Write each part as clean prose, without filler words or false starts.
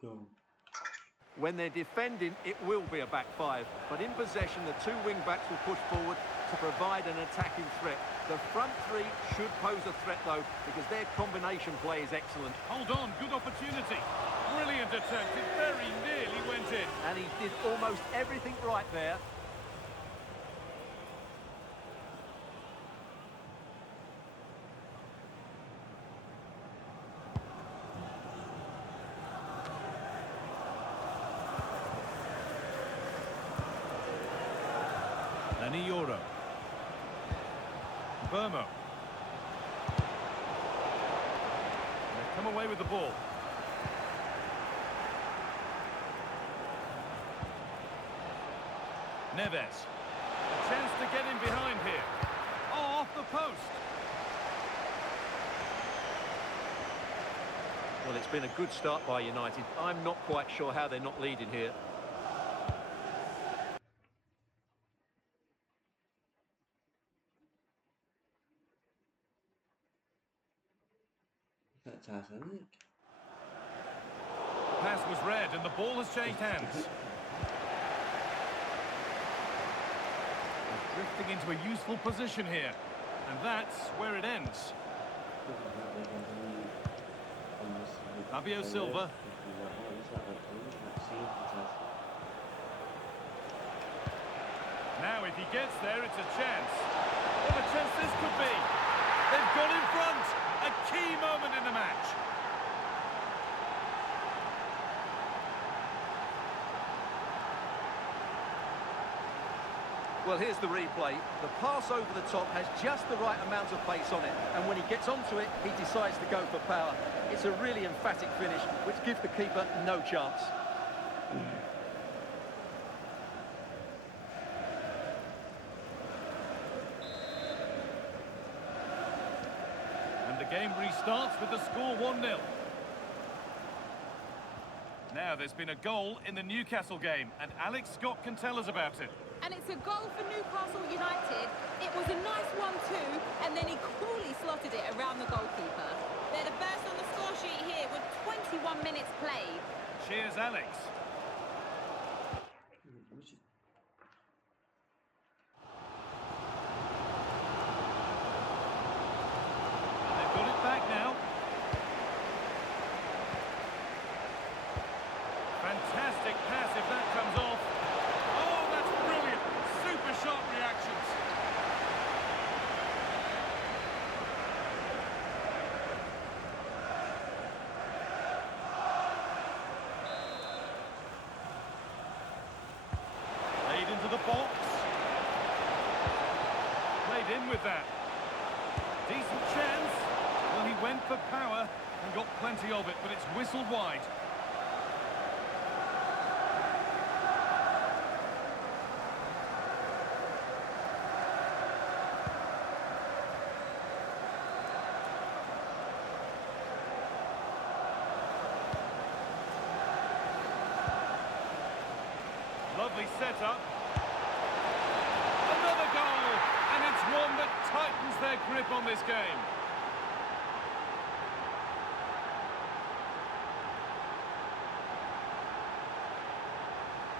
Go. When they're defending, it will be a back five. But in possession, the two wing-backs will push forward to provide an attacking threat. The front three should pose a threat, though, because their combination play is excellent. Hold on, good opportunity. Brilliant attempt, it very nearly went in. And he did almost everything right there. Euro. Burmo. They've come away with the ball. Neves. A chance to get in behind here. Oh, off the post. Well, it's been a good start by United. I'm not quite sure how they're not leading here. Titanic. Pass was read and the ball has changed hands. Drifting into a useful position here. And that's where it ends. Fabio Silva. Now if he gets there, it's a chance. What a chance this could be. They've got in front. A key moment in the match. Well, here's the replay. The pass over the top has just the right amount of pace on it, and when he gets onto it, he decides to go for power. It's a really emphatic finish, which gives the keeper no chance. And the game restarts with the score 1-0. Now there's been a goal in the Newcastle game, and Alex Scott can tell us about it. And it's a goal for Newcastle United. It was a nice one too, and then he coolly slotted it around the goalkeeper. They're the first on the score sheet here with 21 minutes played. Cheers, Alex. They've got it back now. Fantastic pass if that comes off. Oh, that's brilliant. Super sharp reactions. Played into the box. Played in with that. Decent chance. Well, he went for power and got plenty of it, but it's whistled wide. Lovely setup. Another goal, and it's one that tightens their grip on this game.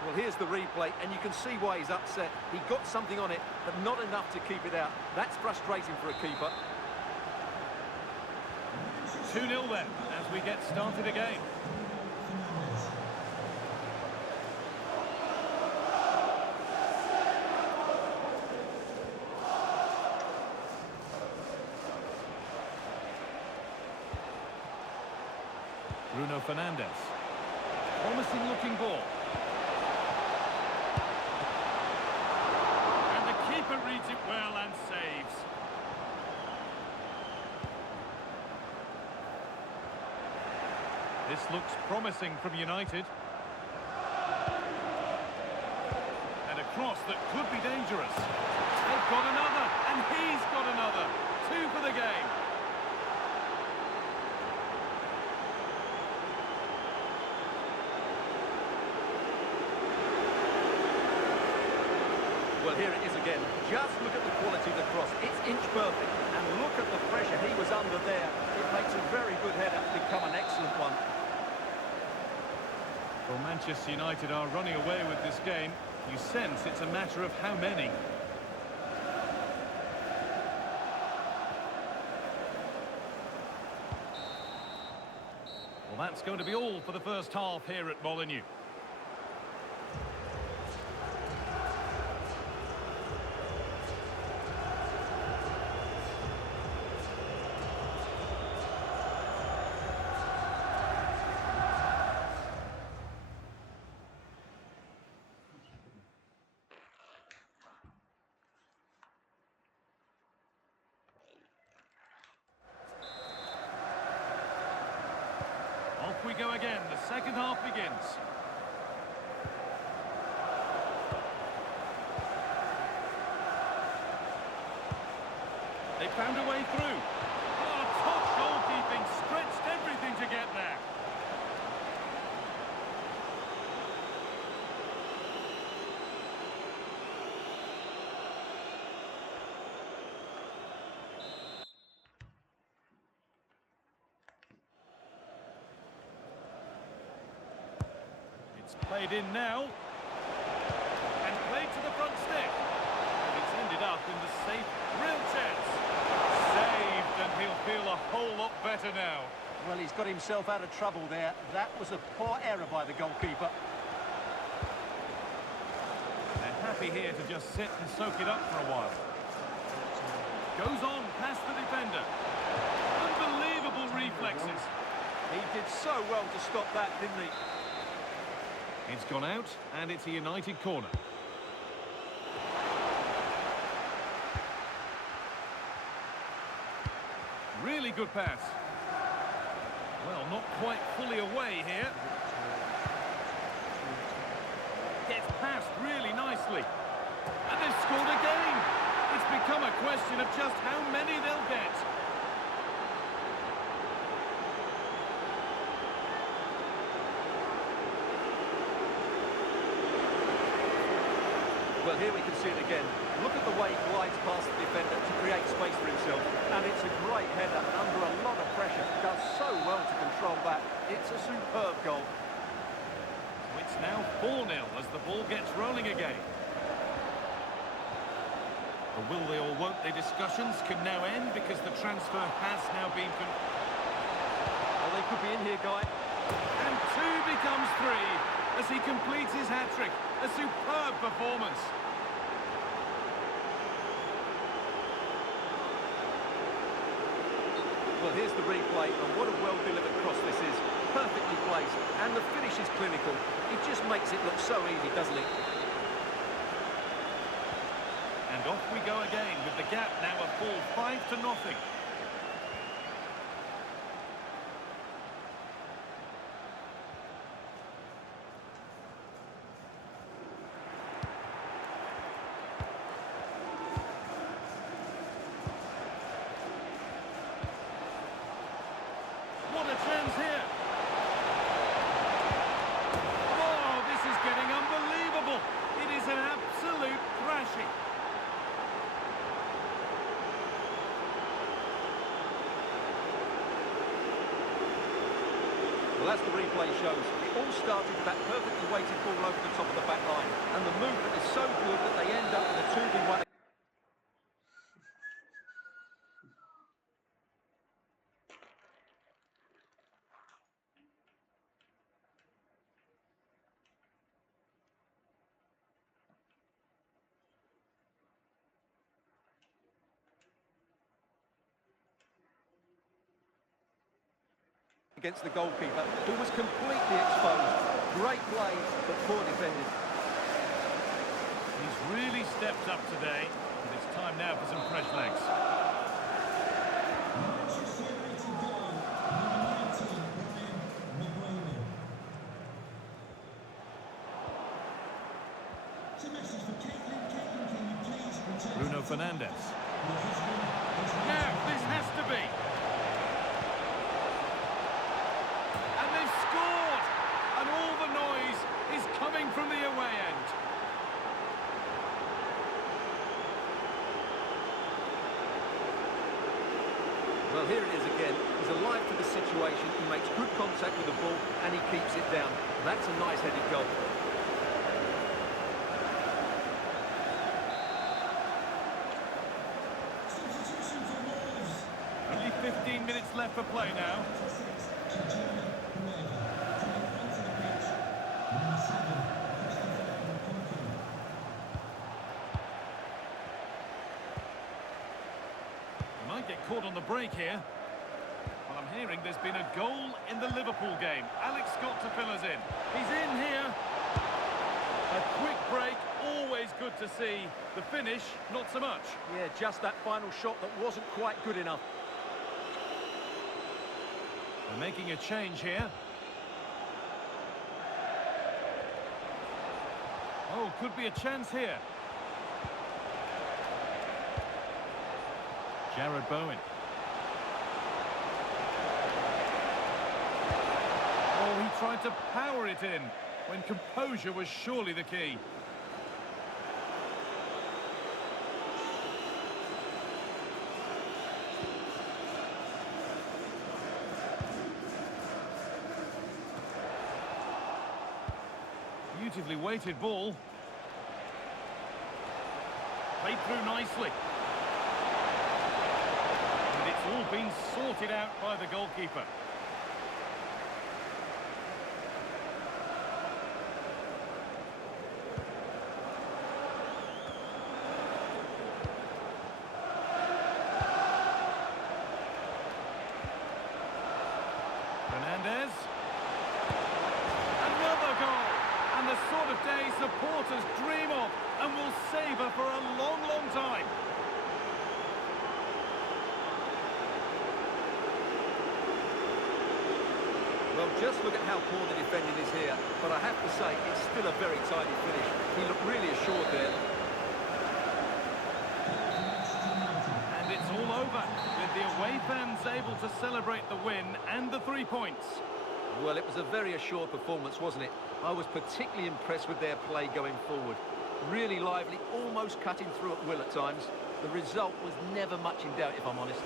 Well, here's the replay, and you can see why he's upset. He got something on it, but not enough to keep it out. That's frustrating for a keeper. 2-0 then, as we get started again. Bruno Fernandes. Promising looking ball. And the keeper reads it well and saves. This looks promising from United. And a cross that could be dangerous. They've got another, and he's got another. 2 for the game. Well, here it is again. Just look at the quality of the cross. It's inch perfect. And look at the pressure he was under there. It makes a very good header become an excellent one. Manchester United are running away with this game. You sense it's a matter of how many. Well, that's going to be all for the first half here at Molineux. Off we go again. The second half begins. They found a way through. Oh, top goalkeeping, stretched everything to get there. It's played in now. And played to the front stick. And it's ended up in the safe, real chance. Saved, and he'll feel a whole lot better now. Well, he's got himself out of trouble there. That was a poor error by the goalkeeper. They're happy here to just sit and soak it up for a while. Goes on past the defender. Unbelievable reflexes. He did so well to stop that, didn't he? It's gone out, and it's a United corner. Really good pass. Well, not quite fully away here. Gets past really nicely. And they've scored again. It's become a question of just how many they'll get. Well, here we can see it again. Look at the way he glides past the defender to create space for himself. And it's a great header, and under a lot of pressure, does so well to control that. It's a superb goal. So it's now 4-0 as the ball gets rolling again. The will they or won't they discussions can now end because the transfer has now been... Well, they could be in here, Guy. And 2 becomes 3 as he completes his hat-trick. A superb performance. Well, here's the replay, and what a well-delivered cross this is. Perfectly placed, and the finish is clinical. It just makes it look so easy, doesn't it? And off we go again with the gap now a full 5-0. What a chance here. Oh, this is getting unbelievable. It is an absolute thrashing. Well, as the replay shows, it all started with that perfectly weighted ball over the top of the back line. And the movement is so good that they end up with a 2v1. Against the goalkeeper, who was completely exposed. Great play, but poor defending. He's really stepped up today, and it's time now for some fresh legs. Bruno Fernandes. Now, this has to be. And they've scored! And all the noise is coming from the away end. Well, here it is again. He's alive to the situation, he makes good contact with the ball and he keeps it down. That's a nice headed goal. Only 15 minutes left for play now. He might get caught on the break here. Well, I'm hearing there's been a goal in the Liverpool game. Alex Scott to fill us in. He's in here. A quick break, always good to see. The finish, not so much. Yeah, just that final shot that wasn't quite good enough. They're making a change here. Oh, could be a chance here. Jared Bowen. Oh, he tried to power it in when composure was surely the key. Beautifully weighted ball. Played through nicely. And it's all been sorted out by the goalkeeper. Fernandez. Another goal. And the sort of day supporters dream of and will savour for a long, long time. Well, just look at how poor the defending is here. But I have to say, it's still a very tidy finish. He looked really assured there. And it's all over, with the away fans able to celebrate the win and the 3 points. Well, it was a very assured performance, wasn't it? I was particularly impressed with their play going forward. Really lively, almost cutting through at will at times. The result was never much in doubt, if I'm honest.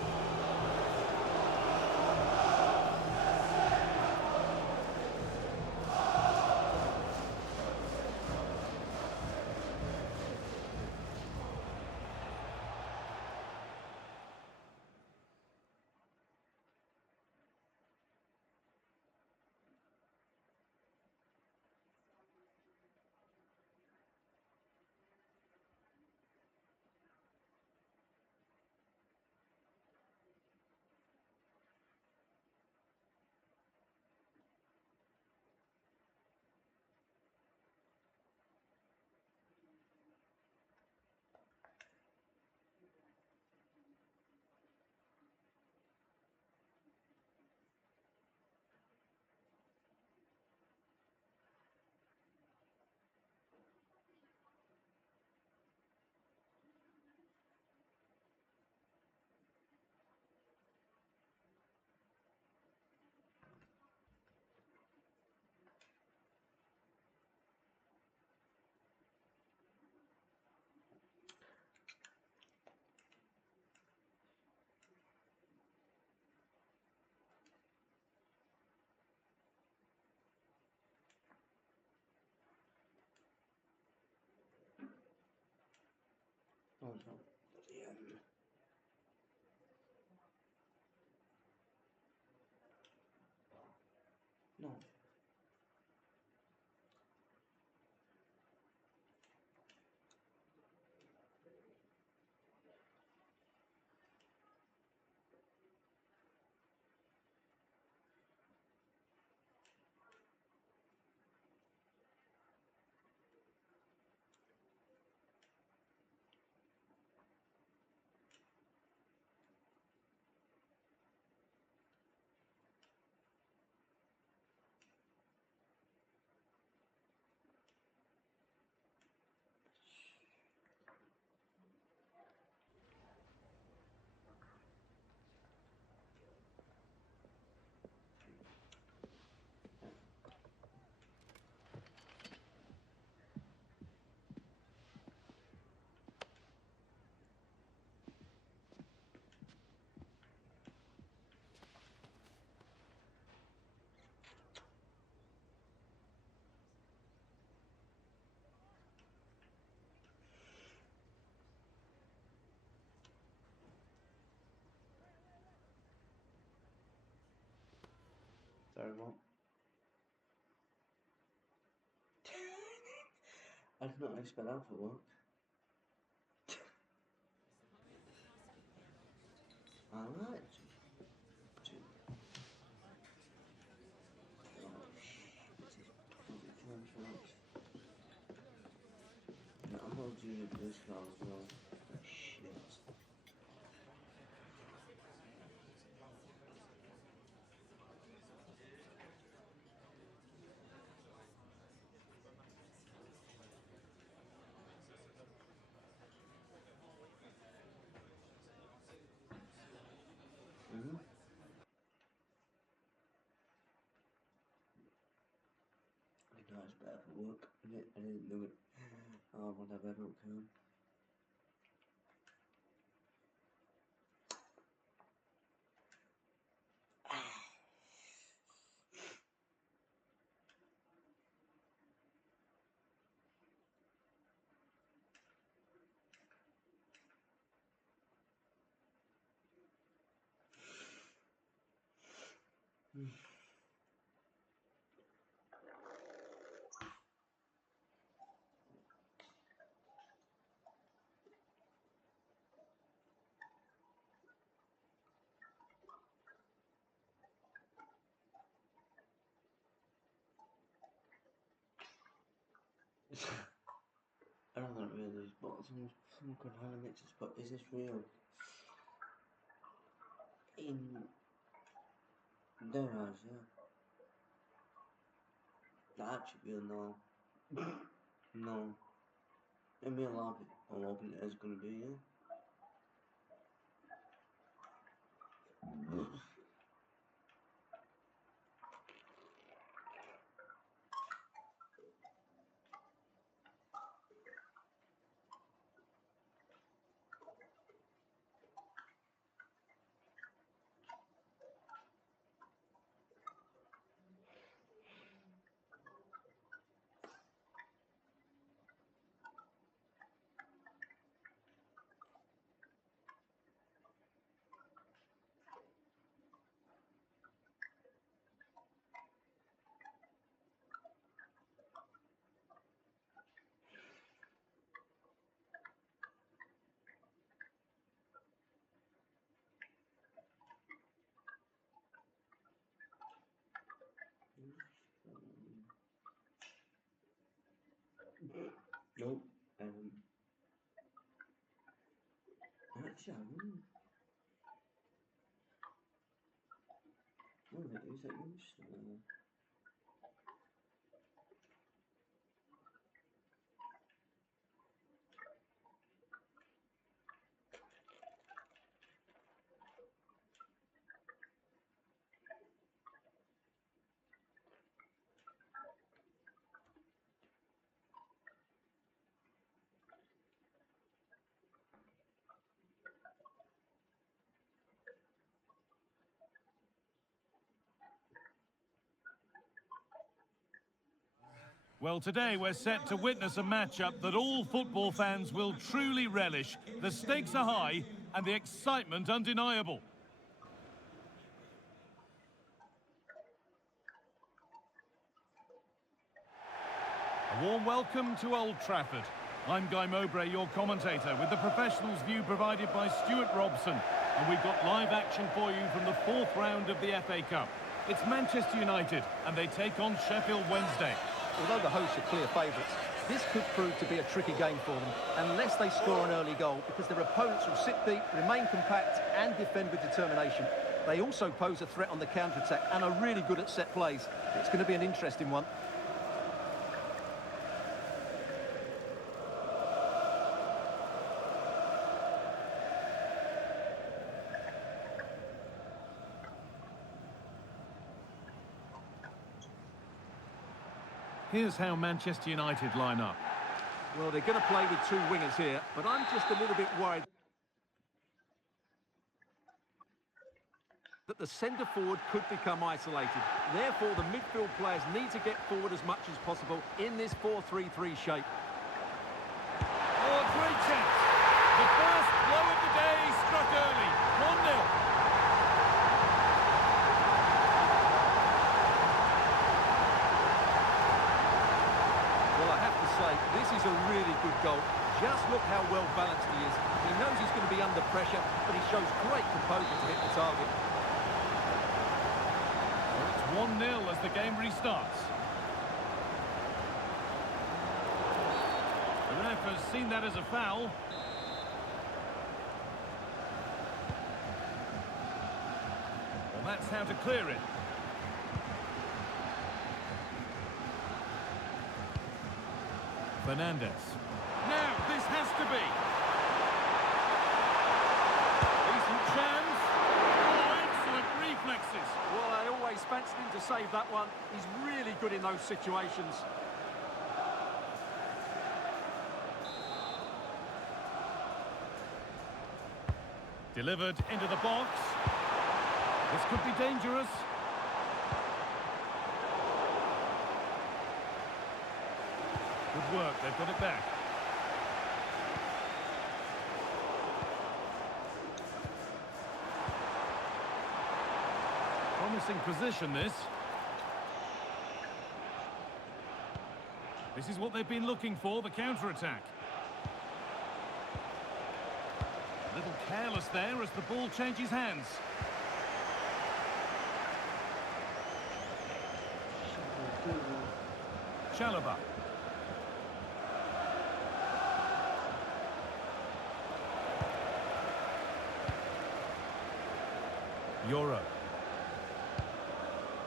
Oh, no. No. very well. I did not expect that to work. Alright. Oh shit, this is public contract. No, I'm not doing this car as well. Shit. I know it's better for work. I didn't do it. Oh, whatever, I don't care. I don't know really, but someone could have an extra spot. Is this real? In their eyes, yeah. That actually real, no. No. In real life, I'm hoping it is gonna be, yeah. Nope. Actually, I wouldn't. What is that used to? Well, today we're set to witness a matchup that all football fans will truly relish. The stakes are high and the excitement undeniable. A warm welcome to Old Trafford. I'm Guy Mowbray, your commentator, with the professionals' view provided by Stuart Robson. And we've got live action for you from the fourth round of the FA Cup. It's Manchester United, and they take on Sheffield Wednesday. Although the hosts are clear favourites, this could prove to be a tricky game for them, unless they score an early goal, because their opponents will sit deep, remain compact and defend with determination. They also pose a threat on the counter-attack and are really good at set plays. It's going to be an interesting one. Here's how Manchester United line up. Well, they're going to play with two wingers here, but I'm just a little bit worried that the centre-forward could become isolated. Therefore, the midfield players need to get forward as much as possible in this 4-3-3 shape. Oh, great chance! The first blow of the day struck early. 1-0. is a really good goal. Just look how well balanced he is. He knows he's going to be under pressure, but he shows great composure to hit the target. Well, it's 1-0 as the game restarts. The ref has seen that as a foul. Well, that's how to clear it. Fernandez. Now, this has to be. Decent chance. Oh, excellent reflexes. Well, I always fancied him to save that one. He's really good in those situations. Delivered into the box. This could be dangerous. Good work, they've got it back. Promising position, this. This is what they've been looking for, the counter-attack. A little careless there as the ball changes hands. Chalobah. Euro.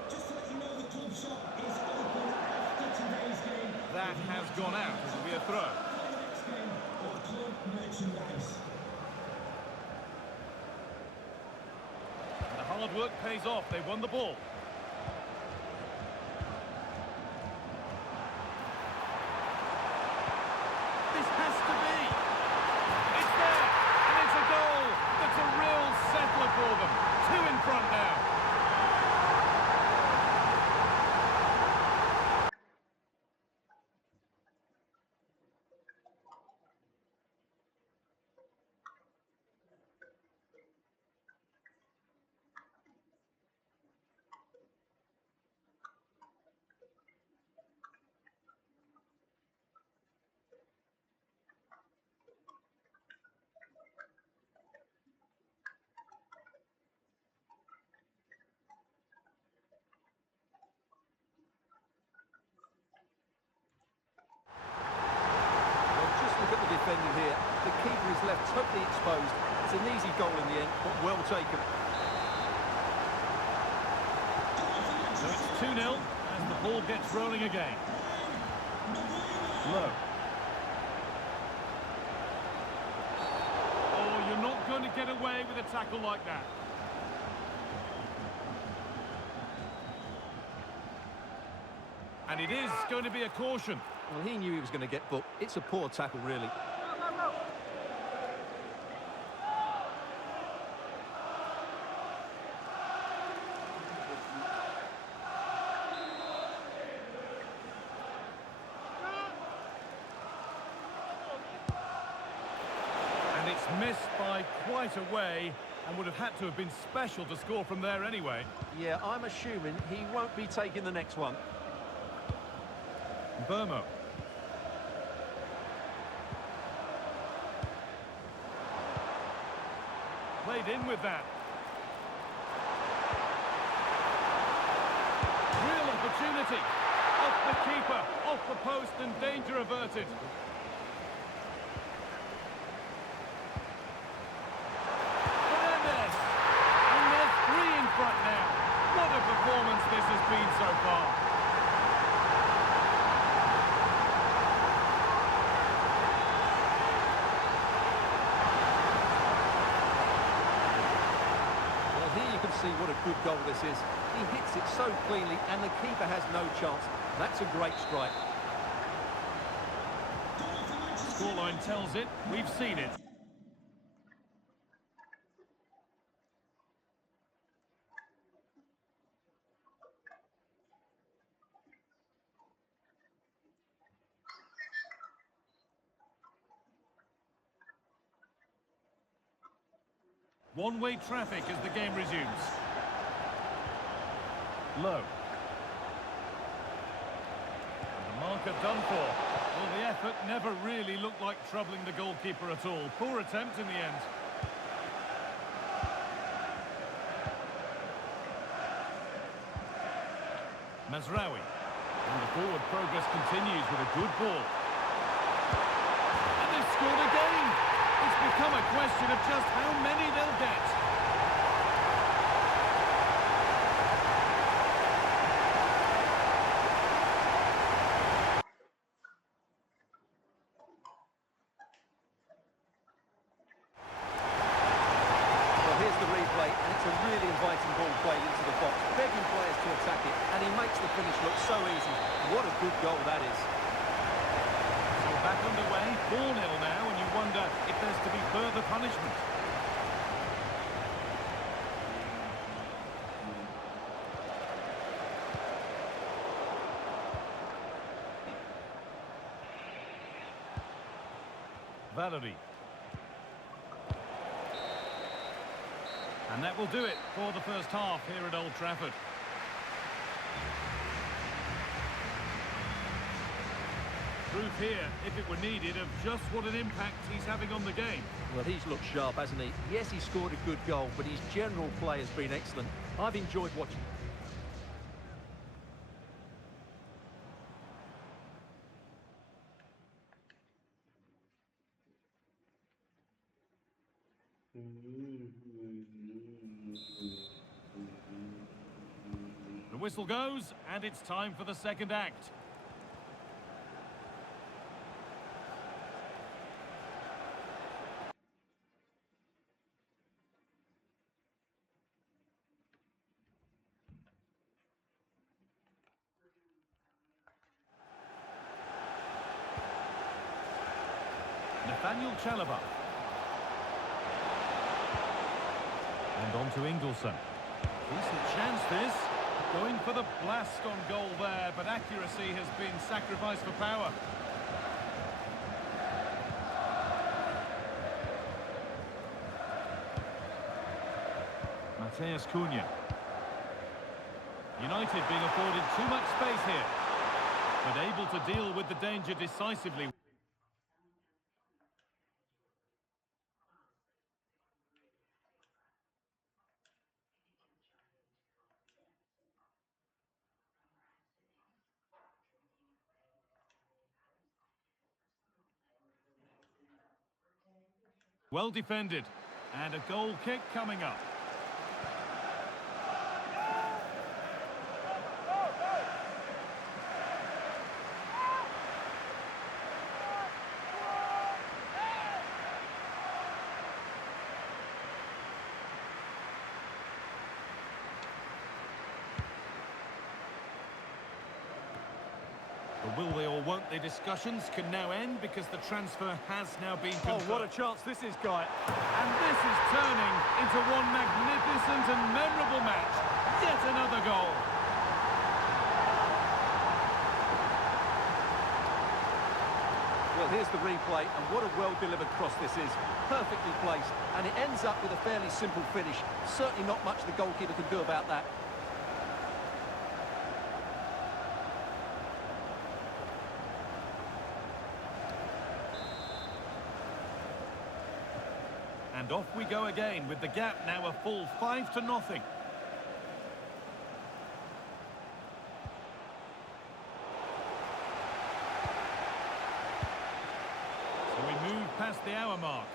Just to let you know, the club shop is open after today's game. That has gone out. It'll be a throw. Play the next game or club merchandise. And the hard work pays off. They won the ball. This has to be. It's there. And it's a goal. That's a real settler for them. 2 in front now. Defending here, the keeper is left totally exposed. It's an easy goal in the end, but well taken. So it's 2-0 as the ball gets rolling again. Low. Oh, you're not going to get away with a tackle like that. And it is going to be a caution. Well, he knew he was going to get booked. It's a poor tackle, really. And it's missed by quite a way and would have had to have been special to score from there anyway. Yeah, I'm assuming he won't be taking the next one. Burmo. Played in with that. Real opportunity. Off the keeper, off the post, and danger averted. Fernandez. And they're 3 in front now. What a performance this has been so far. See what a good goal this is. He hits it so cleanly and the keeper has no chance. That's a great strike. Scoreline tells it. We've seen it. One-way traffic as the game resumes. Low. And the marker done for. Well, the effort never really looked like troubling the goalkeeper at all. Poor attempt in the end. Mazraoui. And the forward progress continues with a good ball. And they've scored again. It's become a question of just how many they'll get. Well, here's the replay, and it's a really inviting ball played into the box, begging players to attack it, and he makes the finish look so easy. What a good goal that is. So back underway, 4-0 now, and you wonder if there's to be further punishment. Valerie. And that will do it for the first half here at Old Trafford. Proof here, if it were needed, of just what an impact he's having on the game. Well, he's looked sharp, hasn't he? Yes, he scored a good goal, but his general play has been excellent. I've enjoyed watching. The whistle goes, and it's time for the second act. Nathaniel Chalobah. And on to Ingelsson. Decent chance this. Going for the blast on goal there, but accuracy has been sacrificed for power. Mateus Cunha. United being afforded too much space here, but able to deal with the danger decisively. Well defended, and a goal kick coming up. The will they or won't they discussions can now end because the transfer has now been confirmed. Oh, what a chance this is, Guy. And this is turning into one magnificent and memorable match. Yet another goal. Well, here's the replay, and what a well-delivered cross this is. Perfectly placed, and it ends up with a fairly simple finish. Certainly not much the goalkeeper can do about that. And off we go again with the gap now a full 5-0. So we move past the hour mark.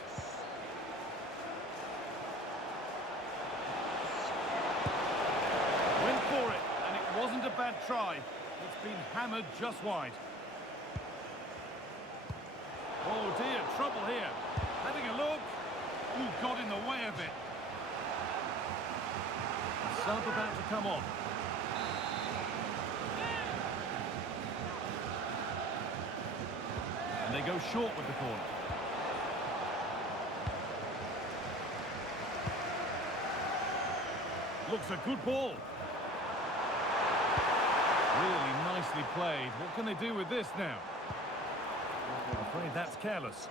Went for it, and it wasn't a bad try. It's been hammered just wide. Oh dear, trouble here. Having a look. Ooh, got in the way of it. Sub about to come on. And they go short with the corner. Looks a good ball. Really nicely played. What can they do with this now? I'm afraid that's careless.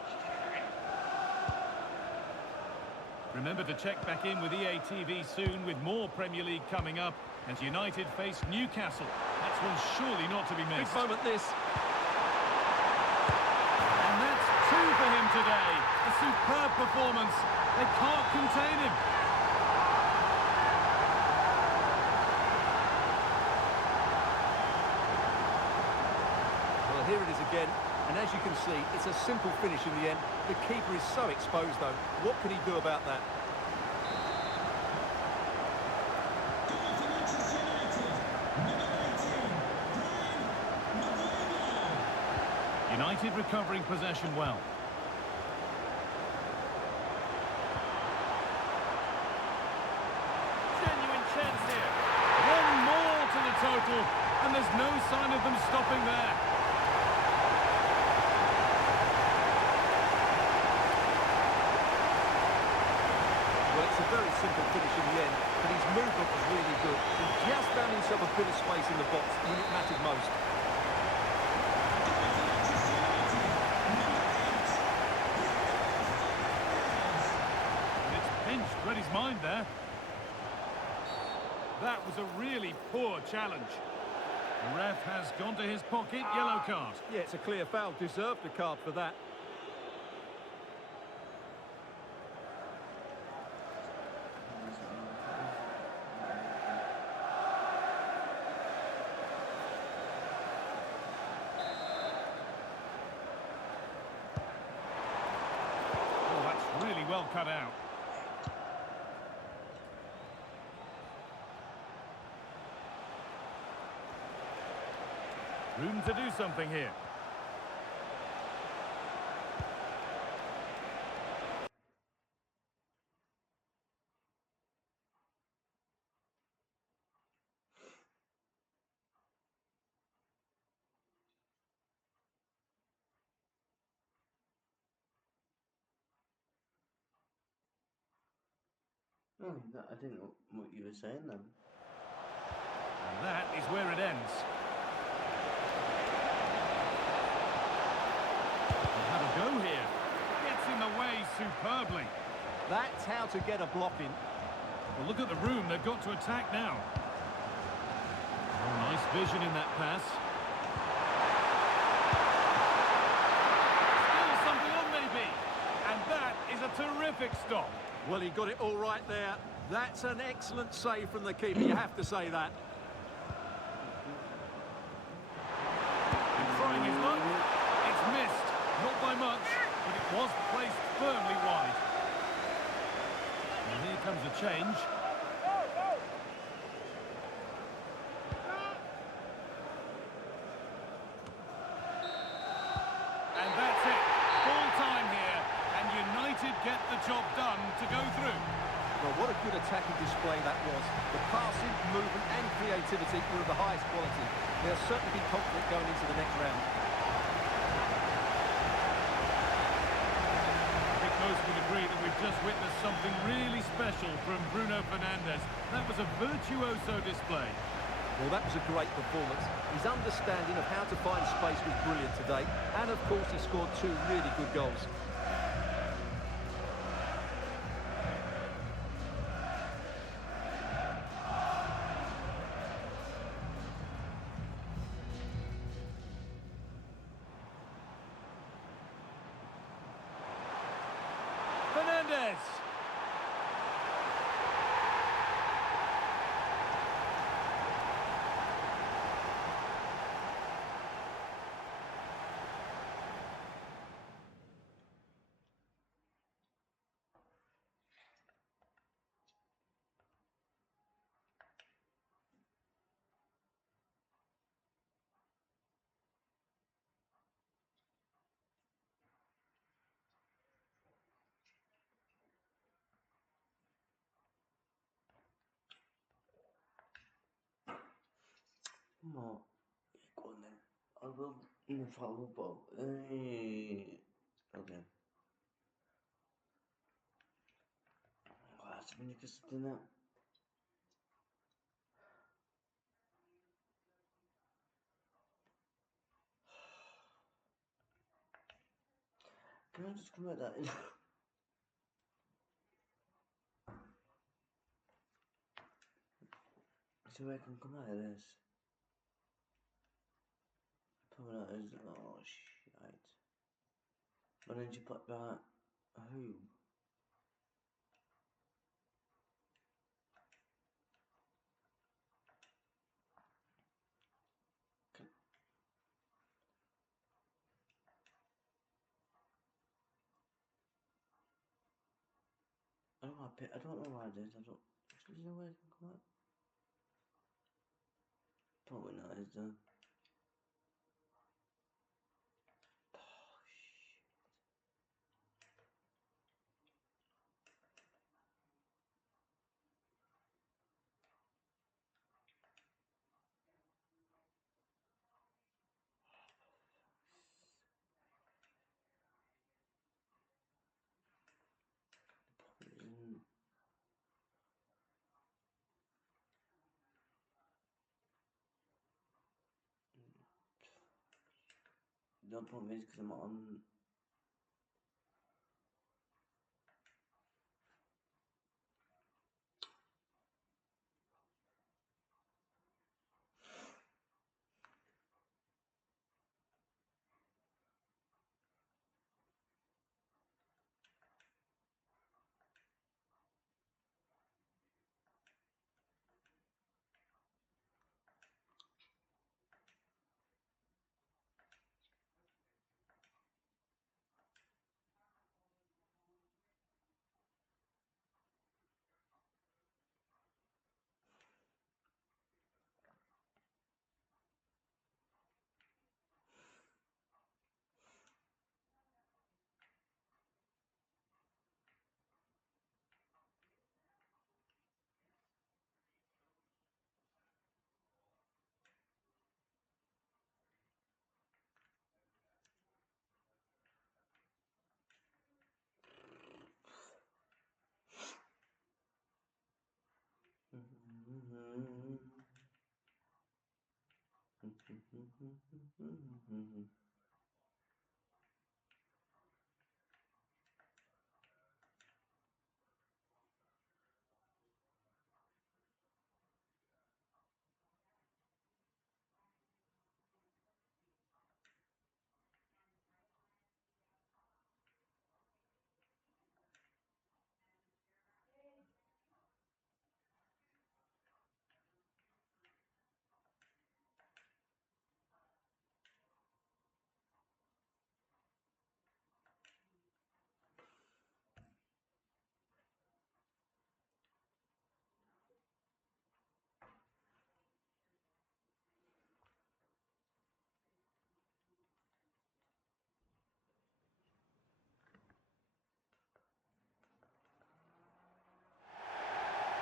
Remember to check back in with EA TV soon with more Premier League coming up as United face Newcastle. That's one surely not to be missed. Big moment this. two for him today. A superb performance. They can't contain him. Well, here it is again. And as you can see, it's a simple finish in the end. The keeper is so exposed, though. What can he do about that? Goal for Manchester United, number 18, United recovering possession well. Genuine chance here. One more to the total, and there's no sign of them stopping there. Well, it's a very simple finish in the end, but his movement was really good. He just found himself a bit of space in the box when it mattered most. And it's pinched Reddy's mind there. That was a really poor challenge. The ref has gone to his pocket, yellow card. Yeah, it's a clear foul. Deserved a card for that. Oh, that's really well cut out. Room to do something here. Oh, I didn't know what you were saying then. And that is where it ends. He'll have a go here. Gets in the way superbly. That's how to get a block in. Well, look at the room they've got to attack now. Oh, nice vision in that pass. Still something on maybe. And that is a terrific stop. Well, he got it all right there. That's an excellent save from the keeper, you have to say that. And trying his luck. It's missed. Not by much, but it was placed firmly wide. And here comes a change. And that's it. Full time here. And United get the job done to go through. Well, what a good attacking display that was. The passing, movement and creativity were of the highest quality. They'll certainly be confident going into the next round. I think most would agree that we've just witnessed something really special from Bruno Fernandes. That was a virtuoso display. Well, that was a great performance. His understanding of how to find space was brilliant today. And, of course, he scored two really good goals. Fernandes. No, go on then. I will follow Bob. Okay. That's when you can sit in that. Can I just come out that? See where I can come out of this. Pull out is oh shit. Which one did you put back? Who? I don't know why I did. I don't. Actually, no way I can come up. Probably not. Is there? Oh shit. Poison. The problem is because I'm on.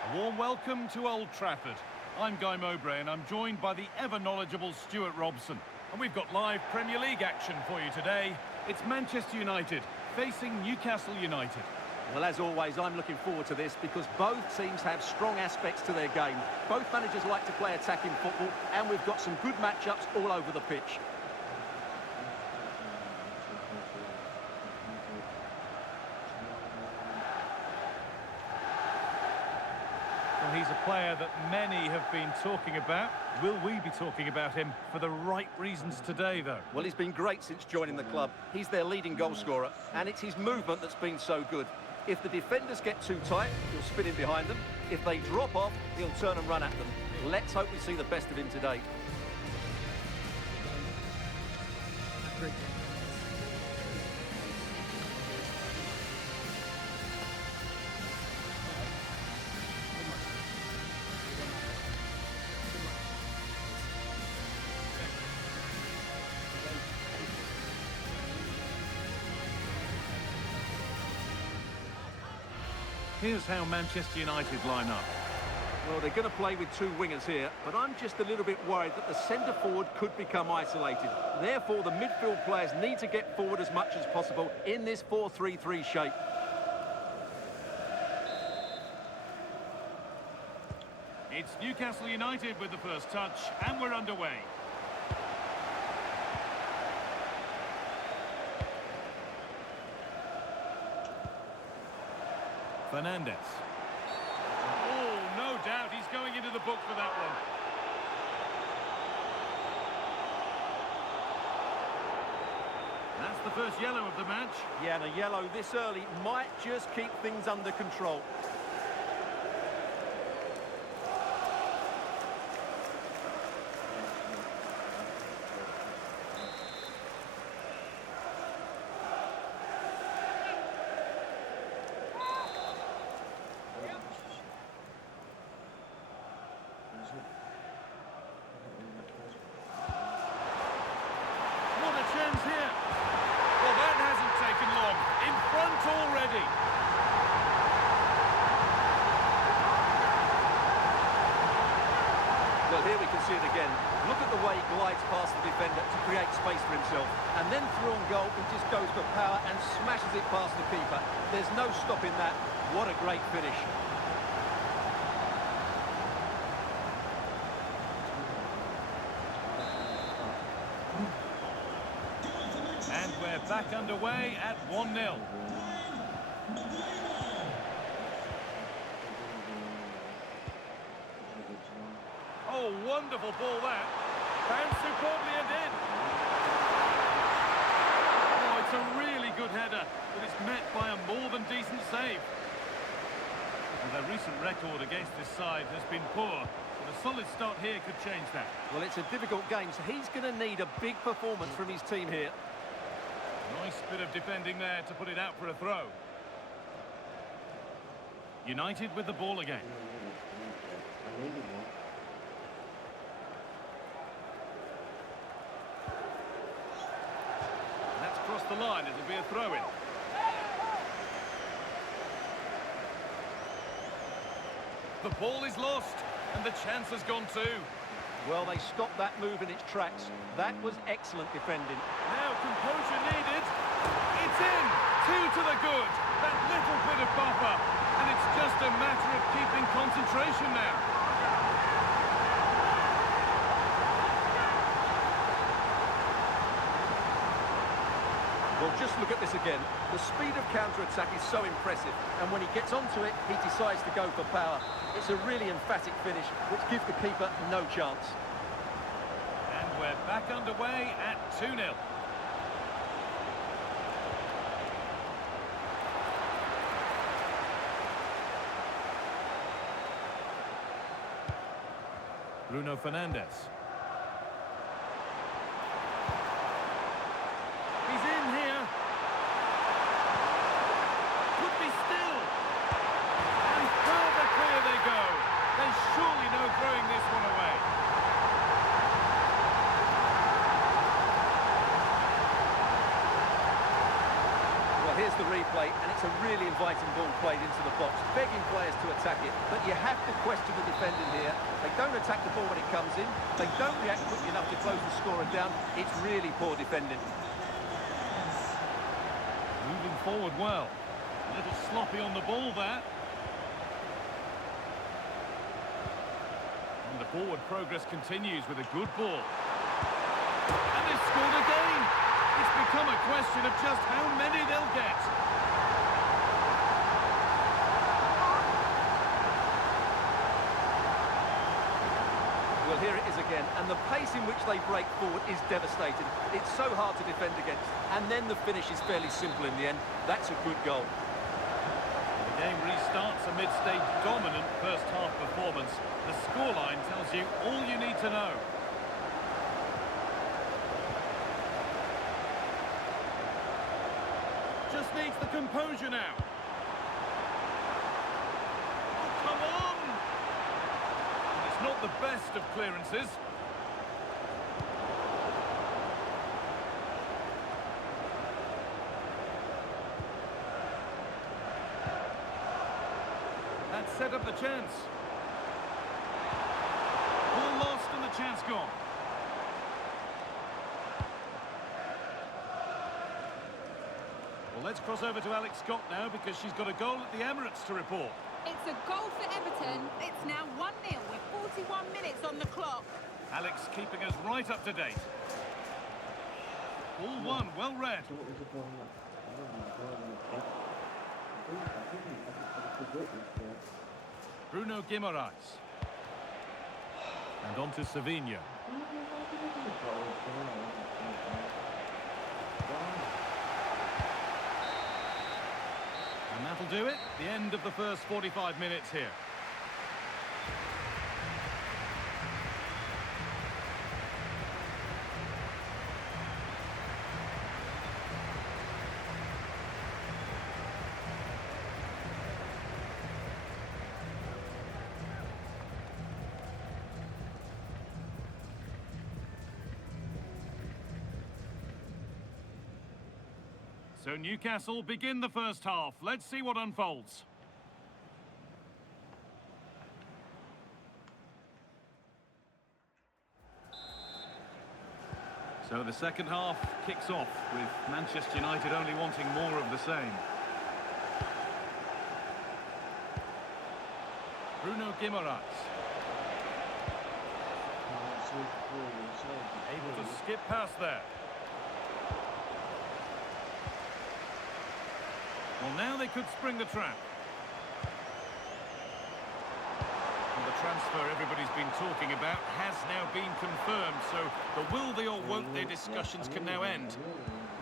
A warm welcome to Old Trafford. I'm Guy Mowbray and I'm joined by the ever-knowledgeable Stuart Robson. And we've got live Premier League action for you today. It's Manchester United facing Newcastle United. Well, as always, I'm looking forward to this because both teams have strong aspects to their game. Both managers like to play attacking football, and we've got some good matchups all over the pitch. Well, he's a player that many have been talking about. Will we be talking about him for the right reasons today, though? Well, he's been great since joining the club. He's their leading goal scorer, and it's his movement that's been so good. If the defenders get too tight, he'll spin in behind them. If they drop off, he'll turn and run at them. Let's hope we see the best of him today. Here's how Manchester United line up. Well, they're going to play with two wingers here, but I'm just a little bit worried that the centre-forward could become isolated. Therefore, the midfield players need to get forward as much as possible in this 4-3-3 shape. It's Newcastle United with the first touch, and we're underway. Fernandez. Oh, no doubt he's going into the book for that one. That's the first yellow of the match. Yeah, and a yellow this early might just keep things under control. What a chance here. Well, that hasn't taken long. In front already. Well, here we can see it again. Look at the way he glides past the defender to create space for himself. And then through on goal, he just goes for power and smashes it past the keeper. There's no stopping that. What a great finish. And we're back underway at 1-0. Oh, wonderful ball that. Bounced superbly and in. Oh, it's a really good header, but it's met by a more than decent save. And their recent record against this side has been poor, but a solid start here could change that. Well, it's a difficult game, so he's going to need a big performance from his team here. Nice bit of defending there to put it out for a throw. United with the ball again. That's crossed the line, it'll be a throw-in. The ball is lost, and the chance has gone too. Well, they stopped that move in its tracks. That was excellent defending. Now composure needed. It's in. 2 to the good. That little bit of buffer. And it's just a matter of keeping concentration now. Well, just look at this again. The speed of counter-attack is so impressive. And when he gets onto it, he decides to go for power. It's a really emphatic finish, which gives the keeper no chance. And we're back underway at 2-0. Bruno Fernandes. He's in here. Could be still. And further clear they go. There's surely no throwing this one away. Well, here's the replay, and it's a really inviting ball played into the box, begging players to attack it. But you have to question the defending here. They don't attack the ball when it comes in. They don't react quickly enough to close the scorer down. It's really poor defending. Moving forward well. A little sloppy on the ball there. And the forward progress continues with a good ball. And they've scored again. It's become a question of just how many they'll get. Well, here it is again, and the pace in which they break forward is devastating. It's so hard to defend against, and then the finish is fairly simple in the end. That's a good goal. The game restarts amidst a dominant first-half performance. The scoreline tells you all you need to know. Just needs the composure now. Oh, come on! And it's not the best of clearances. That set up the chance. Ball lost and the chance gone. Well, let's cross over to Alex Scott now because she's got a goal at the Emirates to report. It's a goal for Everton. It's now 1-0 with 41 minutes on the clock. Alex keeping us right up to date. Ball one, well read. Bruno Guimaraes. And on to Savinho. And that'll do it. The end of the first 45 minutes here. So Newcastle begin the first half. Let's see what unfolds. So the second half kicks off with Manchester United only wanting more of the same. Bruno Guimaraes. Able to skip past there. Well, now they could spring the trap. And the transfer everybody's been talking about has now been confirmed, so the will they or won't they discussions can now end.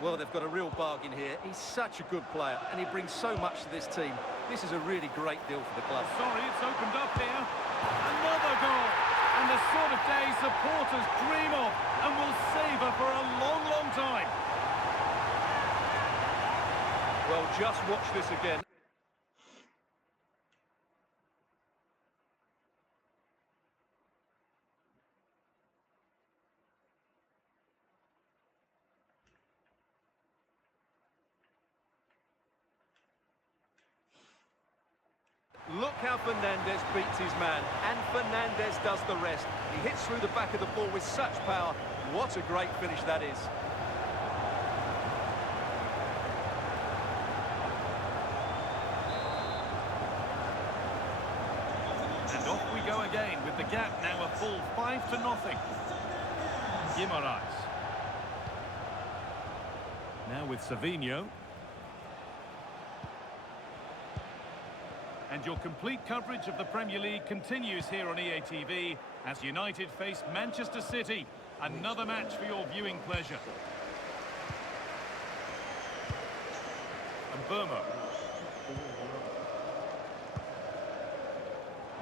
Well, they've got a real bargain here. He's such a good player, and he brings so much to this team. This is a really great deal for the club. Sorry, it's opened up here. Another goal! And the sort of day supporters dream of and will savour for a long, long time. Well, just watch this again. Look how Fernandes beats his man, and Fernandes does the rest. He hits through the back of the ball with such power. What a great finish that is. And off we go again with the gap now a full 5-0. Guimaraes. Now with Savinho. And your complete coverage of the Premier League continues here on EA TV as United face Manchester City. Another match for your viewing pleasure. And Burma.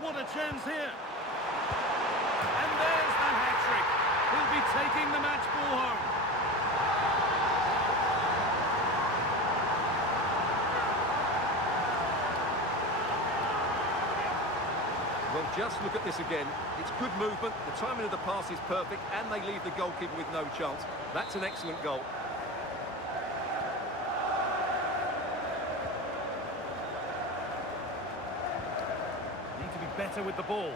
What a chance here. And there's the hat-trick. He'll be taking the match ball home. Well, just look at this again. It's good movement, the timing of the pass is perfect, and they leave the goalkeeper with no chance. That's an excellent goal. Need to be better with the ball.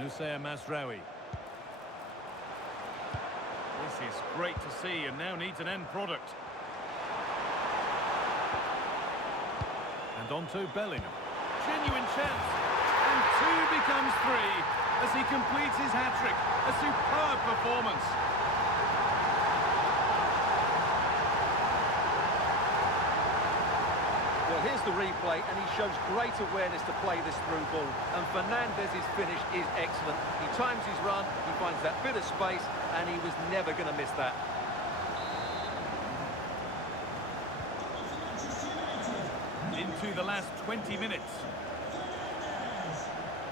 Nusayr Mazraoui. This is great to see and now needs an end product. And on to Bellingham. Genuine chance. And 2 becomes 3 as he completes his hat-trick. A superb performance. Well, here's the replay, and he shows great awareness to play this through ball. And Fernandes' finish is excellent. He times his run, he finds that bit of space, and he was never going to miss that. Into the last 20 minutes.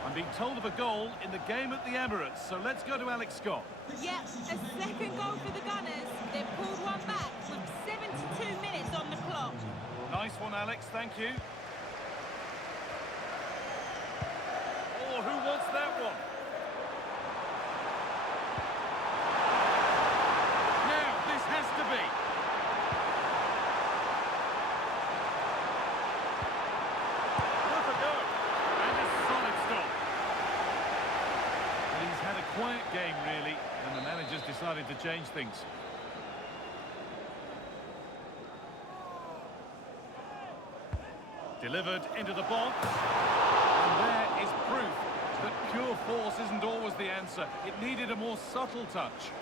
I'm being told of a goal in the game at the Emirates, so let's go to Alex Scott. Yep, a second goal for the Gunners. They've pulled one back with 72 minutes on the clock. Nice one, Alex, thank you. Oh, who wants that one? Now, this has to be. What a go! And a solid stop. Well, he's had a quiet game, really, and the manager's decided to change things. Delivered into the box. And there is proof that pure force isn't always the answer. It needed a more subtle touch.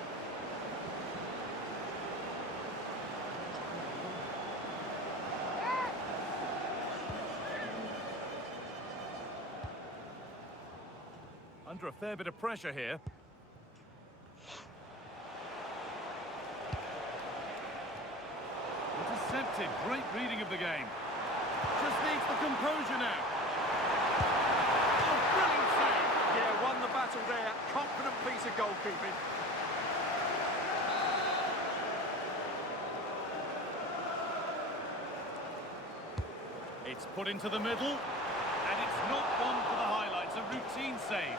Under a fair bit of pressure here. United, great reading of the game. Just needs the composure now. Oh, brilliant save. Yeah, won the battle there. Confident piece of goalkeeping. It's put into the middle, and it's not one for the highlights, a routine save.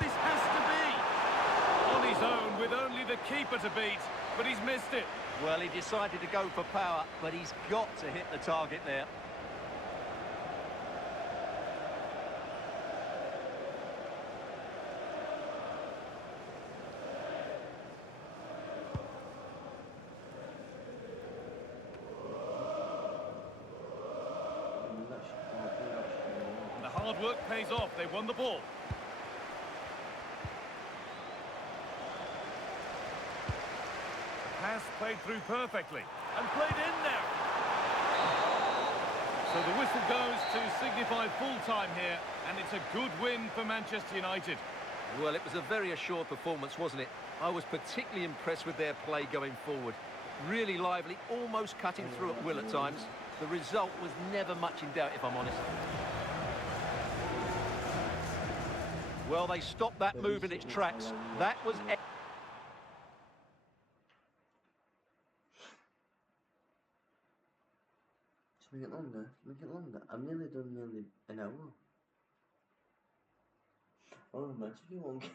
This has to be on his own with only the keeper to beat, but he's missed it. Well, he decided to go for power, but he's got to hit the target there. And the hard work pays off, they won the ball. Pass played through perfectly and played in now. So the whistle goes to signify full time here, and it's a good win for Manchester United. Well, it was a very assured performance, wasn't it? I was particularly impressed with their play going forward. Really lively, almost cutting through at will at times. The result was never much in doubt, if I'm honest. Well, they stopped that move in its tracks. That was... Make it longer, make it longer. I've nearly done nearly an hour. Oh, imagine you won't get...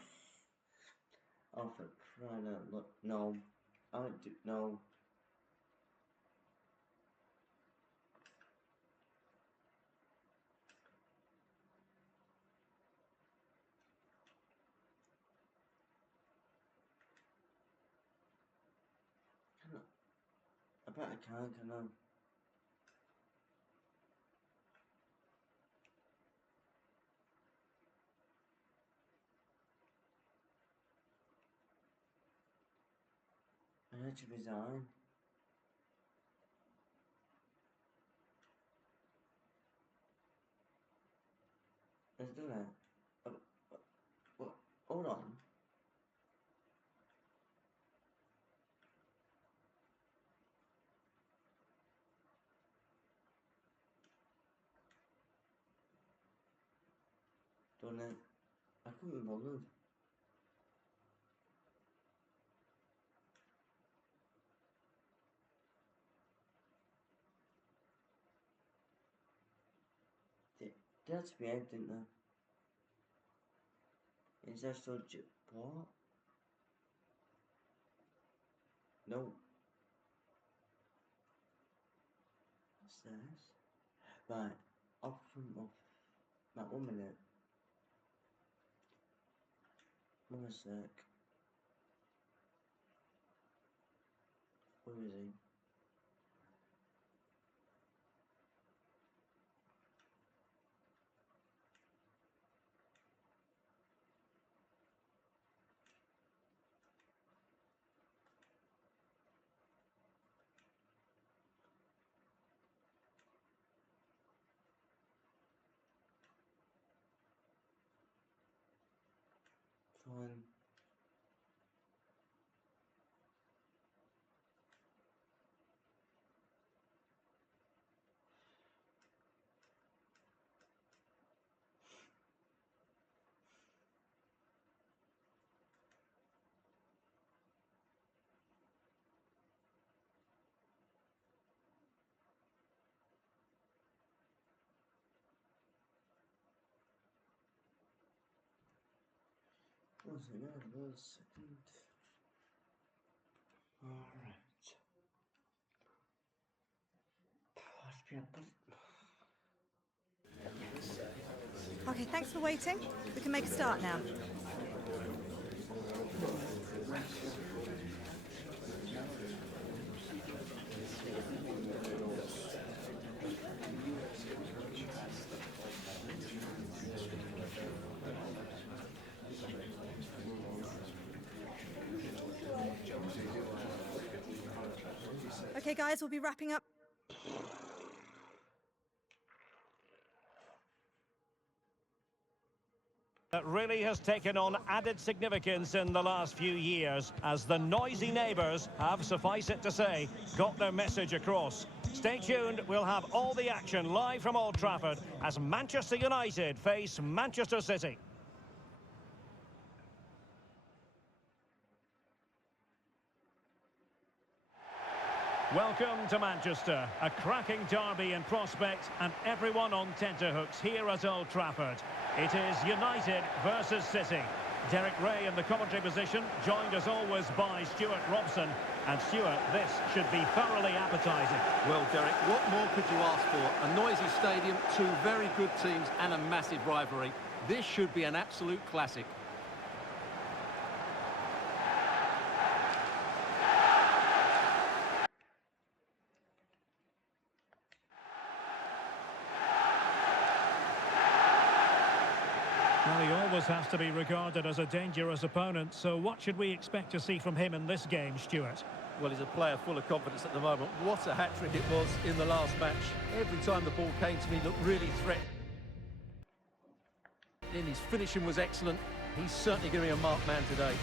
Oh, for crying out loud. No. I don't do... No. Can I bet I can I? I had to resign. Let's do that. Hold on. Done it. I couldn't be bothered. They had to be out, didn't they? Is there still what? No. What's this? Right. Off from off. Right, 1 minute. 1 sec. Where is he? Fine. One second. Alright. Okay, thanks for waiting. We can make a start now. Okay, guys, we'll be wrapping up. That really has taken on added significance in the last few years as the noisy neighbours have, suffice it to say, got their message across. Stay tuned, we'll have all the action live from Old Trafford as Manchester United face Manchester City. Welcome to Manchester, a cracking derby in prospect and everyone on tenterhooks here at Old Trafford. It is United versus City. Derek Ray in the commentary position, joined as always by Stuart Robson. And Stuart, this should be thoroughly appetising. Well, Derek, what more could you ask for? A noisy stadium, two very good teams and a massive rivalry. This should be an absolute classic. Well, he always has to be regarded as a dangerous opponent, so what should we expect to see from him in this game, Stuart? Well, he's a player full of confidence at the moment. What a hat-trick it was in the last match. Every time the ball came to me, he looked really threatening. His finishing was excellent. He's certainly going to be a marked man today.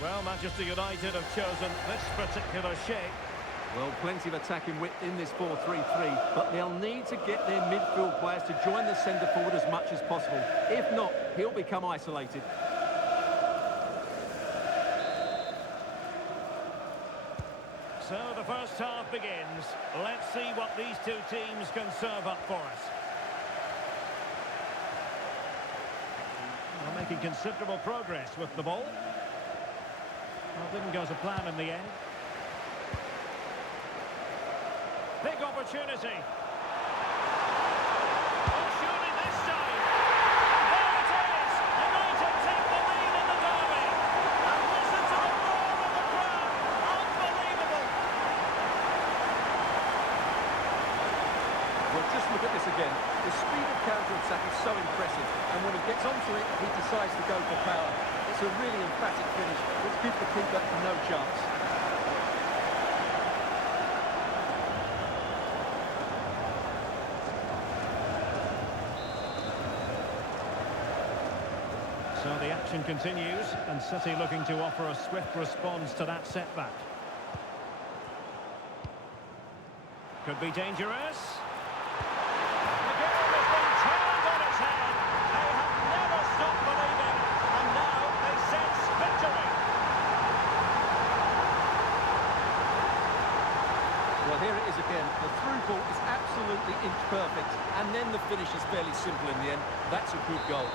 Well, Manchester United have chosen this particular shape. Well, plenty of attacking width in this 4-3-3, but they'll need to get their midfield players to join the centre forward as much as possible. If not, he'll become isolated. So the first half begins. Let's see what these two teams can serve up for us. They're making considerable progress with the ball. Well, didn't go to plan in the end. Big opportunity. Oh, surely this time. And there it is. United take the lead in the derby. And listen to the roar of the crowd. Unbelievable. Well, just look at this again. The speed of counter-attack is so impressive, and when he gets onto it, he decides to go for power. It's a really emphatic finish, which gives the keeper no chance. So the action continues, and City looking to offer a swift response to that setback. Could be dangerous. The game has been turned on its head. They have never stopped believing, and now they sense victory. Well, here it is again. The through ball is absolutely inch perfect, and then the finish is fairly simple in the end. That's a good goal.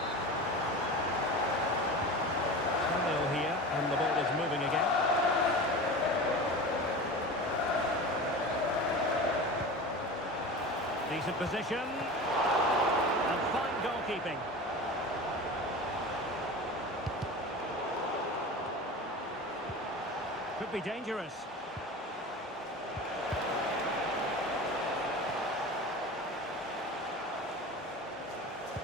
Here, and the ball is moving again. Decent position. And fine goalkeeping. Could be dangerous.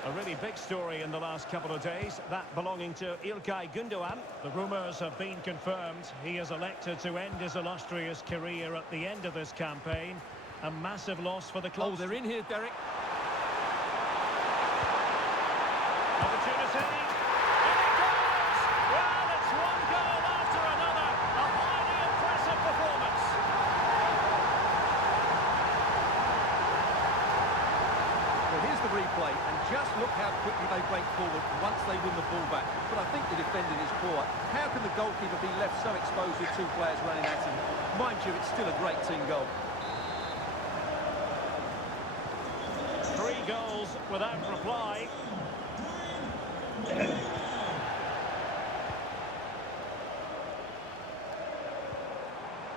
A really big story in the last couple of days, that belonging to İlkay Gündoğan. The rumours have been confirmed. He has elected to end his illustrious career at the end of this campaign. A massive loss for the club. Oh, they're in here, Derek. Opportunity. And it goes! Well, it's one goal after another. A highly impressive performance. Well, here's the replay, and just look how quickly they break forward once they win the ball back. But I think the defending is poor. How can the goalkeeper be left so exposed with two players running at him? Mind you, it's still a great team goal. 3 goals without reply.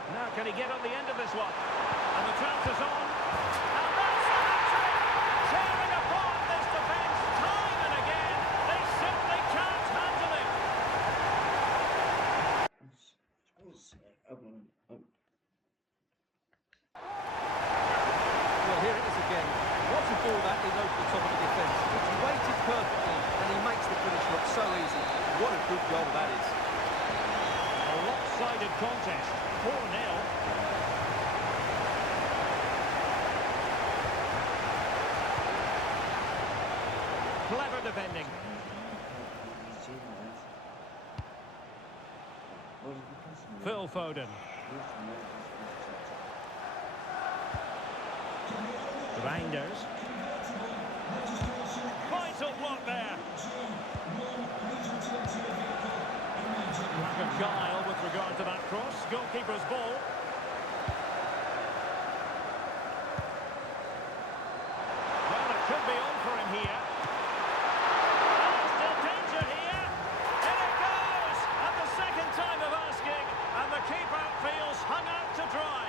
Now can he get on the end of this one? And the chance is on. And that's the hat-trick! Tearing apart this defence time and again. They simply can't handle it. goal that is. A lopsided contest, 4-0. Clever defending. Phil Foden. Reinders. Vital block there. Lack of guile with regard to that cross. Goalkeeper's ball. Well, it could be on for him here. Oh, still danger here. In it goes! And the second time of asking. And the keeper feels hung out to dry.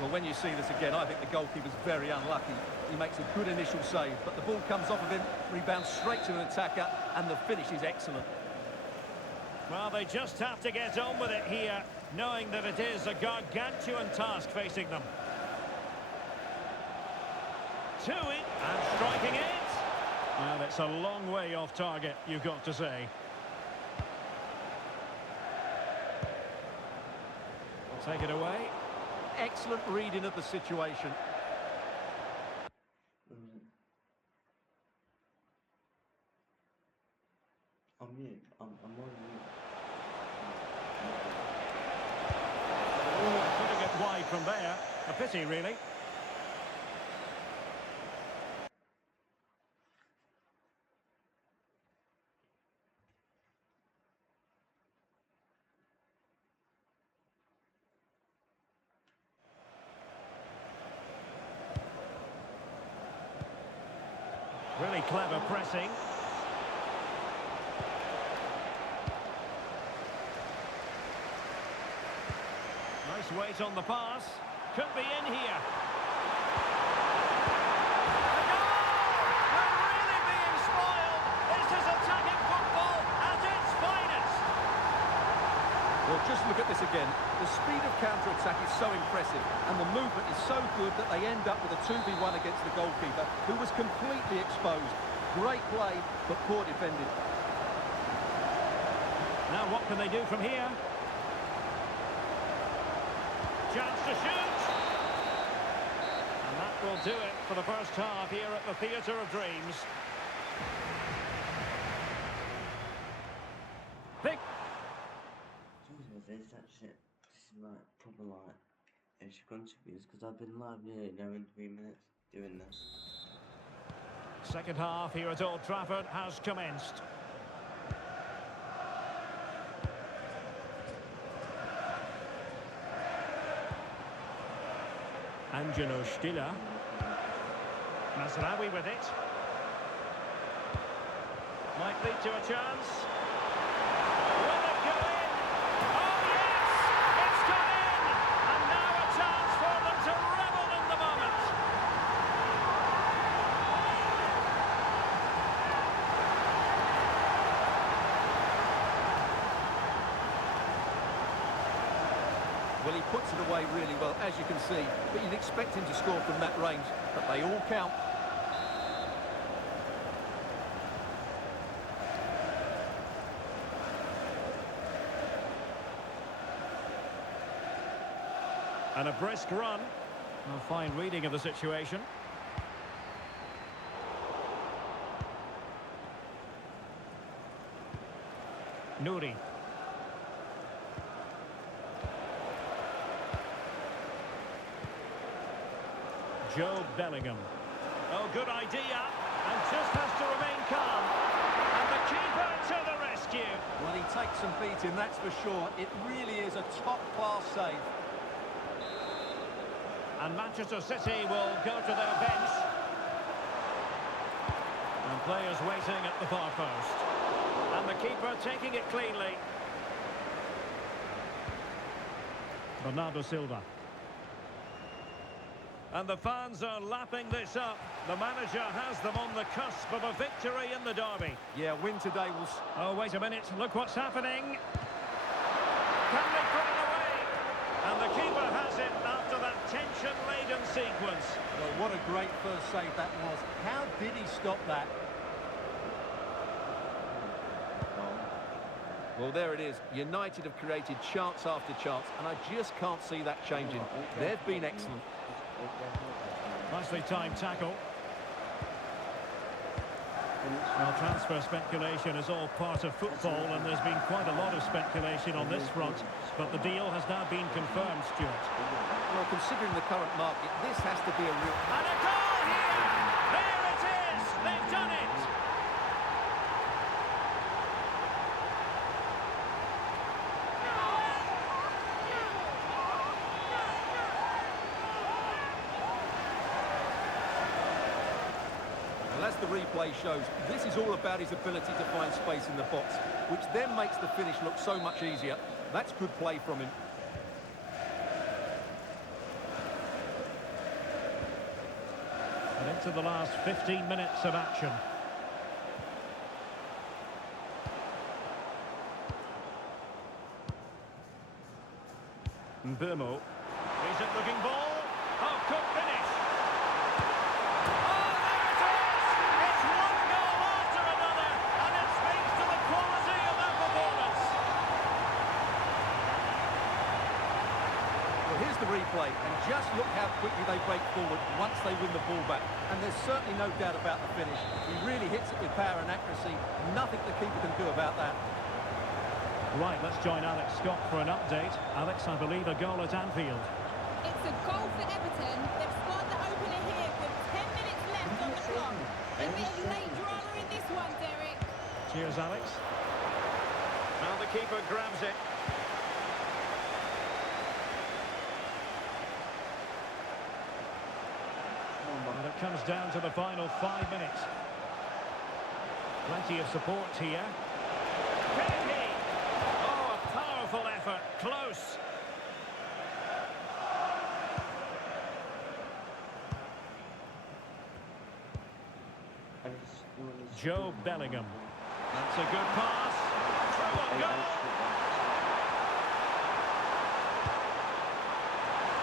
Well, when you see this again, I think the goalkeeper's very unlucky. He makes a good initial save, but the ball comes off of him, rebounds straight to an attacker, and the finish is excellent. Well, they just have to get on with it here, knowing that it is a gargantuan task facing them. To it, and striking it. Well, it's a long way off target, you've got to say. Take it away. Excellent reading of the situation. I'm mute. I'm on mute. Putting it wide from there. A pity, really. Really clever pressing. Nice weight on the pass. Could be in here. A goal! We're really being spoiled. This is attacking football at its finest. Well, just look at this again. The speed of counter-attack is so impressive, and the movement is so good that they end up with a 2v1 against the goalkeeper, who was completely exposed. Great play, but poor defending. Now what can they do from here? Chance to shoot! And that will do it for the first half here at the Theatre of Dreams. Big. This is like proper like extra contributors because I've been live nearly now in 3 minutes doing this. Second half here at Old Trafford has commenced. Angelo Stiller. Masraoui with it. Might lead to a chance. Will it go in? Oh yes! It's gone in! And now a chance for them to revel in the moment. Well, he puts it away really well, as you can see, but you'd expect him to score from that range, but they all count. And a brisk run. A fine reading of the situation. Nouri. Joe Bellingham. Oh, good idea. And just has to remain calm. And the keeper to the rescue. Well, he takes some beating, that's for sure. It really is a top-class save. And Manchester City will go to their bench. And players waiting at the far post. And the keeper taking it cleanly. Bernardo Silva. And the fans are lapping this up. The manager has them on the cusp of a victory in the derby. Yeah, win today will... Oh, wait a minute. Look what's happening. Can they put it away? And the keeper has it after that tension-laden great first save that was. How did he stop that? Well, there it is. United have created chance after chance, and I just can't see that changing. They've been excellent. Nicely timed tackle. Well, transfer speculation is all part of football, and there's been quite a lot of speculation on this front, but the deal has now been confirmed, Stuart. Well, considering the current market, this has to be a real... And a goal here! There it is! They've done it! As the replay shows, this is all about his ability to find space in the box, which then makes the finish look so much easier. That's good play from him. And into the last 15 minutes of action. Mbeumo. Decent looking ball. Oh, good finish. Here's the replay, and just look how quickly they break forward once they win the ball back. And there's certainly no doubt about the finish. He really hits it with power and accuracy. Nothing the keeper can do about that. Right, let's join Alex Scott for an update. Alex, I believe a goal at Anfield. It's a goal for Everton. They've scored the opener here with 10 minutes left on the clock. A bit of late drama in this one, Derek. Cheers, Alex. Now the keeper grabs it. And it comes down to the final 5 minutes. Plenty of support here. Can he? Oh, a powerful effort. Close. Joe Bellingham. That's a good pass. Through and goal.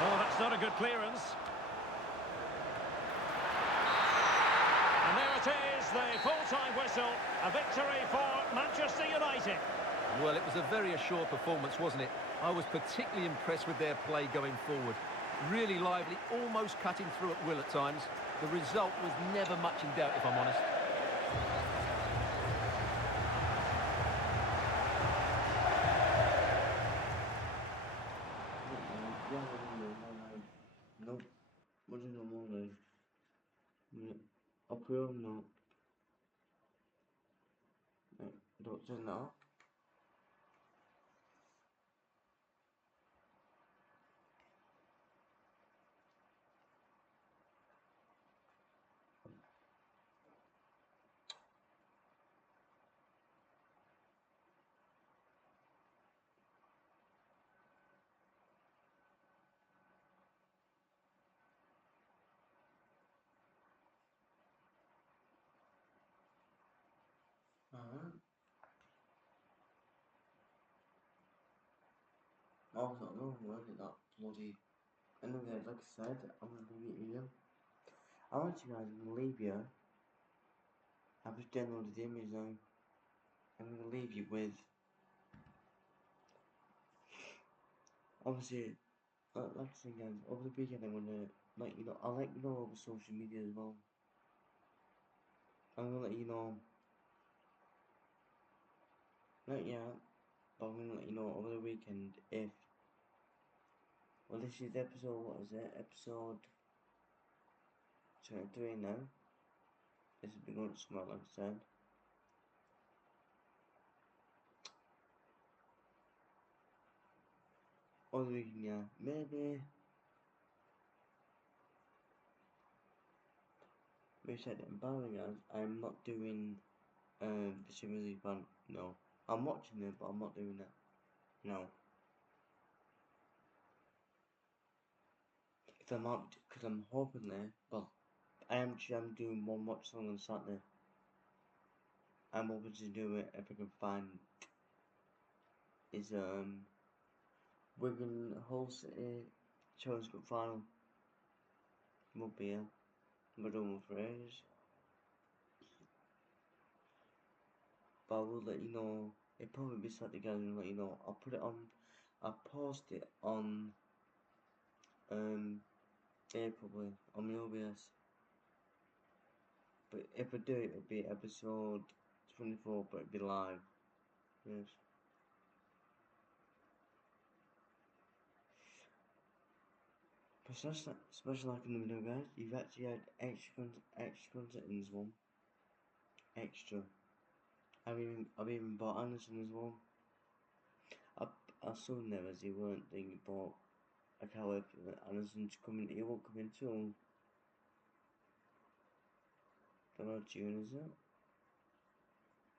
Oh, that's not a good clearance. And there it is, the full-time whistle. A victory for Manchester United. Well, it was a very assured performance, wasn't it? I was particularly impressed with their play going forward. Really lively, almost cutting through at will at times. The result was never much in doubt, if I'm honest. Nope. What is the moment? Approve no. Don't say no. Also, no, really that bloody. Anyway, like I said, I'm gonna leave it here. I want you guys to leave you. I've just downloaded the image now. I'm gonna leave you with. Obviously, like I said, guys, over the weekend I'm gonna let you know. I'll let you know over social media as well. I'm gonna let you know. Not yet, but I'm gonna let you know over the weekend if. Well, this is episode. What is it? Episode 23 now. This has been going to smell, like I said. Over the weekend, yeah, maybe. Maybe said it in Barring, guys. I'm not doing the Champions League fan. No, I'm watching it, but I'm not doing that. No. Because I'm hoping there, but I'm doing one watch song on Saturday. I'm hoping to do it if I can find is Wigan Hull City Challenge Cup final. Won't be here. but I'm afraid. But I will let you know. It'll probably be set together and let you know. I'll put it on. I'll post it on probably on my OBS. But if I do it, it'll be episode 24, but it'll be live. Yes. But especially like in the video, guys, you've actually had extra content in this one. Extra. I've even bought Anderson as well. I saw him there as he weren't thinking, but I can't wait for Anderson's coming. He won't come until don't know, June, is it?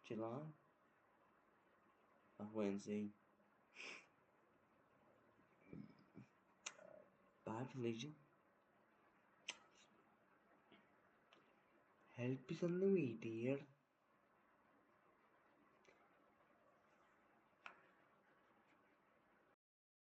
July? I'll wait and see. Bye, Felicia. Help is on the way, dear.